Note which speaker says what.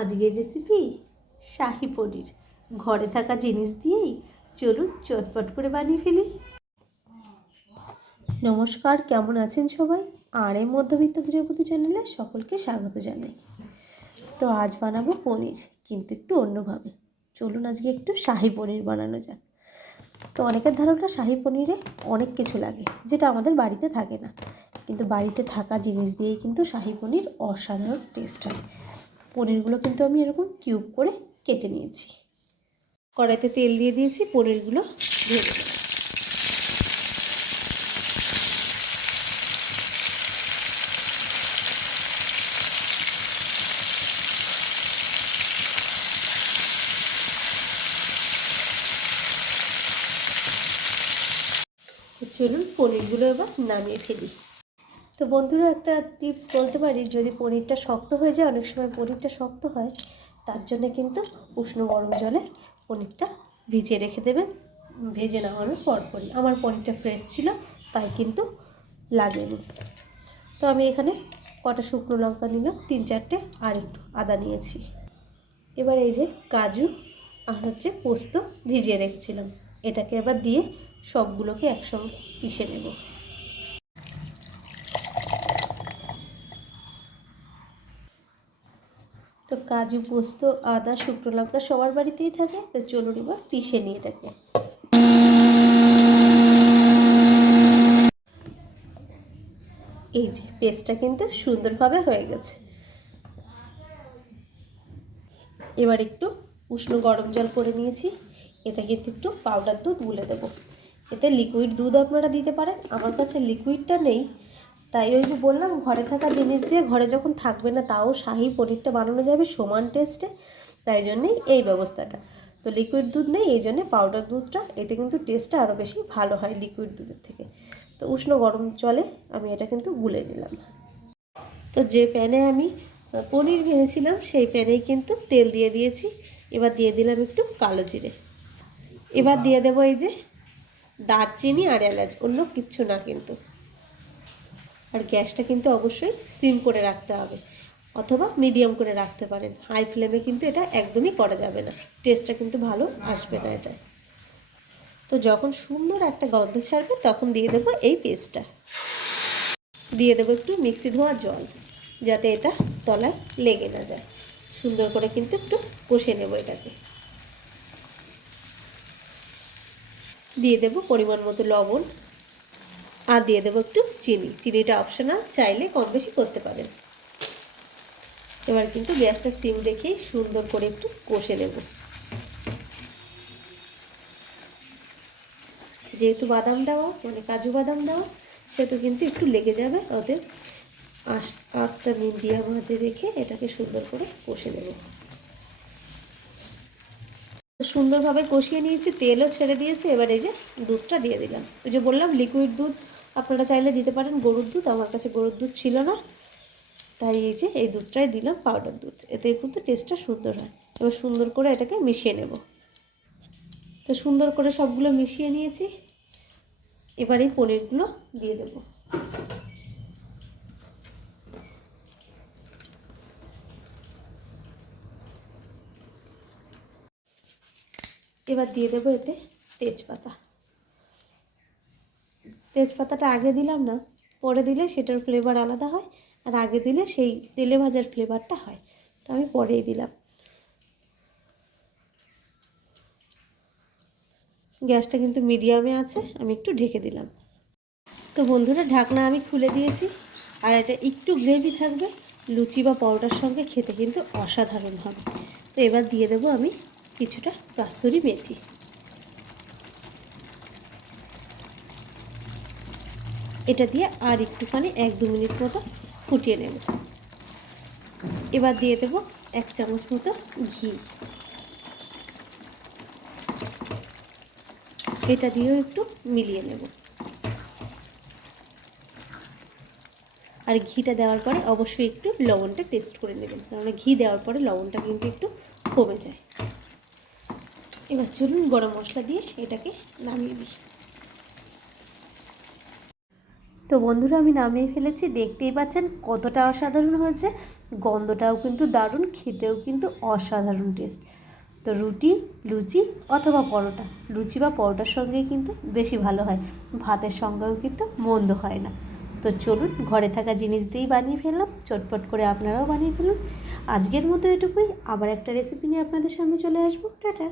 Speaker 1: আজকের রেসিপি শাহি পনির। ঘরে থাকা জিনিস দিয়েই চলুন চটপট করে বানিয়ে ফেলি। নমস্কার, কেমন আছেন সবাই? আর এই মধ্যবিত্ত গৃহবধূ চ্যানেলে সকলকে স্বাগত জানাই। তো আজ বানাবো পনির, কিন্তু একটু অন্যভাবে। চলুন আজকে একটু শাহি পনির বানানো যাক। তো অনেকের ধারণা শাহি পনিরে অনেক কিছু লাগে, যেটা আমাদের বাড়িতে থাকে না। কিন্তু বাড়িতে থাকা জিনিস দিয়েই কিন্তু শাহি পনির অসাধারণ টেস্ট হয়। পনিরগুলো কিন্তু আমি এরকম কিউব করে কেটে নিয়েছি। কড়াইতে তেল দিয়ে দিয়েছি, পনিরগুলো ভেজে চলুন পনিরগুলো এবার নামিয়ে ফেলি। তো বন্ধুরা একটা টিপস বলতে পারি, যদি পনিরটা শক্ত হয়ে যায়, অনেক সময় পনিরটা শক্ত হয়, তার জন্য কিন্তু উষ্ণ গরম জলে পনিরটা ভিজিয়ে রেখে দেবেন। ভেজে নামানোর পরপরই আমার পনিরটা ফ্রেশ ছিল, তাই কিন্তু লাগেনি। তো আমি এখানে কটা শুকনো লঙ্কা নিলাম, তিন চারটে, আর একটু আদা নিয়েছি। এবার এই যে কাজু আর হচ্ছে পোস্ত ভিজিয়ে রেখেছিলাম। এটাকে এবার দিয়ে সবগুলোকে একসঙ্গে পিষে নেব। তো কাজু, পোস্ত, আদা, শুকনো লঙ্কা সবার বাড়িতেই থাকে। তো চলুন এবার পিষে নিয়ে এটাকে। এই যে পেস্টটা কিন্তু সুন্দরভাবে হয়ে গেছে। এবার একটু উষ্ণ গরম জল করে নিয়েছি। এতে কিন্তু একটু পাউডার দুধ গুলে দেবো। এতে লিকুইড দুধ আপনারা দিতে পারেন। আমার কাছে লিকুইডটা নেই। তাই ওই যে বললাম, ঘরে থাকা জিনিস দিয়ে ঘরে যখন থাকবে না, তাও শাহি পনিরটা বানানো যাবে সমান টেস্টে। তাই জন্যেই এই ব্যবস্থাটা। তো লিকুইড দুধ নেই, এই জন্যে পাউডার দুধটা, এতে কিন্তু টেস্টটা আরও বেশি ভালো হয় লিকুইড দুধের থেকে। তো উষ্ণ গরম জলে আমি এটা কিন্তু গুলে নিলাম। তো যে প্যানে আমি পনির ভেজেছিলাম, সেই প্যানেই কিন্তু তেল দিয়ে দিয়েছি। এবার দিয়ে দিলাম একটু কালো জিরে। এবার দিয়ে দেবো এই যে দারচিনি আর এলাচ, অন্য কিচ্ছু না কিন্তু। আর গ্যাসটা কিন্তু অবশ্যই সিম করে রাখতে হবে। অথবা মিডিয়াম করে রাখতে পারেন। হাই ফ্লেমে কিন্তু এটা একদমই করা যাবে না। টেস্টটা কিন্তু ভালো আসবে না এটা তো যখন সুন্দর একটা গন্ধ ছাড়বে, তখন দিয়ে দেবো এই পেস্টটা। দিয়ে দেবো একটু মিক্সি ধোয়া জল, যাতে এটা তলায় লেগে না যায়। সুন্দর করে কিন্তু একটু কষে নেব এটাকে। দিয়ে দেবো পরিমাণ মতো লবণ আর দিয়ে দেবো একটু চিনি। চিনিটা অপশনাল চাইলে কম বেশি করতে পারেন। এবার কিন্তু গ্যাসটা সিম রেখেই সুন্দর করে একটু কষে নেব। যেহেতু বাদাম দেওয়া মানে কাজু বাদাম দেওয়া, সেহেতু কিন্তু একটু লেগে যাবে ওদের। আঁশ আঁচটা মিডিয়াম আঁচে রেখে এটাকে সুন্দর করে কষে নেব। সুন্দরভাবে কষিয়ে নিয়েছি, তেলও ছেড়ে দিয়েছে, এবার এই যে দুধটা দিয়ে দিলাম। ওই যে বললাম লিকুইড দুধ আপনারা চাইলে দিতে পারেন গরুর দুধ, আমার কাছে গরুর দুধ ছিল না। তাই এই যে, এই দুধটাই দিলাম পাউডার দুধ। এতে কিন্তু টেস্টটা সুন্দর হয়। এবার সুন্দর করে এটাকে মিশিয়ে নেব। তো সুন্দর করে সবগুলো মিশিয়ে নিয়েছি। এবার এই পনিরগুলো দিয়ে দেব। এবার দিয়ে দেবো এতে তেজপাতা। তেজপাতাটা আগে দিলাম না, পরে দিলে সেটার ফ্লেভার আলাদা হয় আর আগে দিলে সেই তেলে ভাজার ফ্লেভারটা হয়। তো আমি পরেই দিলাম। গ্যাসটা কিন্তু মিডিয়ামে আছে, আমি একটু ঢেকে দিলাম। তো বন্ধুরা, ঢাকনা আমি খুলে দিয়েছি, আর এটা একটু গ্রেভি থাকবে, লুচি বা পরোটার সঙ্গে খেতে কিন্তু অসাধারণ হবে। তো এবার দিয়ে দেবো আমি কিছুটা কাস্তুরি মেথি। এটা দিয়ে আর একটুখানি এক দু মিনিট মতো ফুটিয়ে নেব। এবার দিয়ে দেব এক চামচ মতো ঘি। এটা দিয়েও একটু মিলিয়ে নেব। আর ঘিটা দেওয়ার পরে অবশ্যই একটু লবণটা টেস্ট করে নেবেন কারণ ঘি দেওয়ার পরে লবণটা কিন্তু একটু কমে যায়। এবার চলুন গরম মশলা দিয়ে এটাকে নামিয়ে দিই তো বন্ধুরা, আমি নামিয়ে ফেলেছি। দেখতেই পাচ্ছেন কতটা অসাধারণ হয়েছে। গন্ধটাও কিন্তু দারুণ, খেতেও কিন্তু অসাধারণ টেস্ট তো রুটি, লুচি অথবা পরোটা। লুচি বা পরোটার সঙ্গেই কিন্তু বেশি ভালো হয়। ভাতের সঙ্গেও কিন্তু মন্দ হয় না। তো চলুন, ঘরে থাকা জিনিস দিয়েই বানিয়ে ফেললাম। চটপট করে আপনারাও বানিয়ে ফেলুন। আজকের মতো এটুকুই। আবার একটা রেসিপি নিয়ে আপনাদের সামনে চলে আসব। টাটা!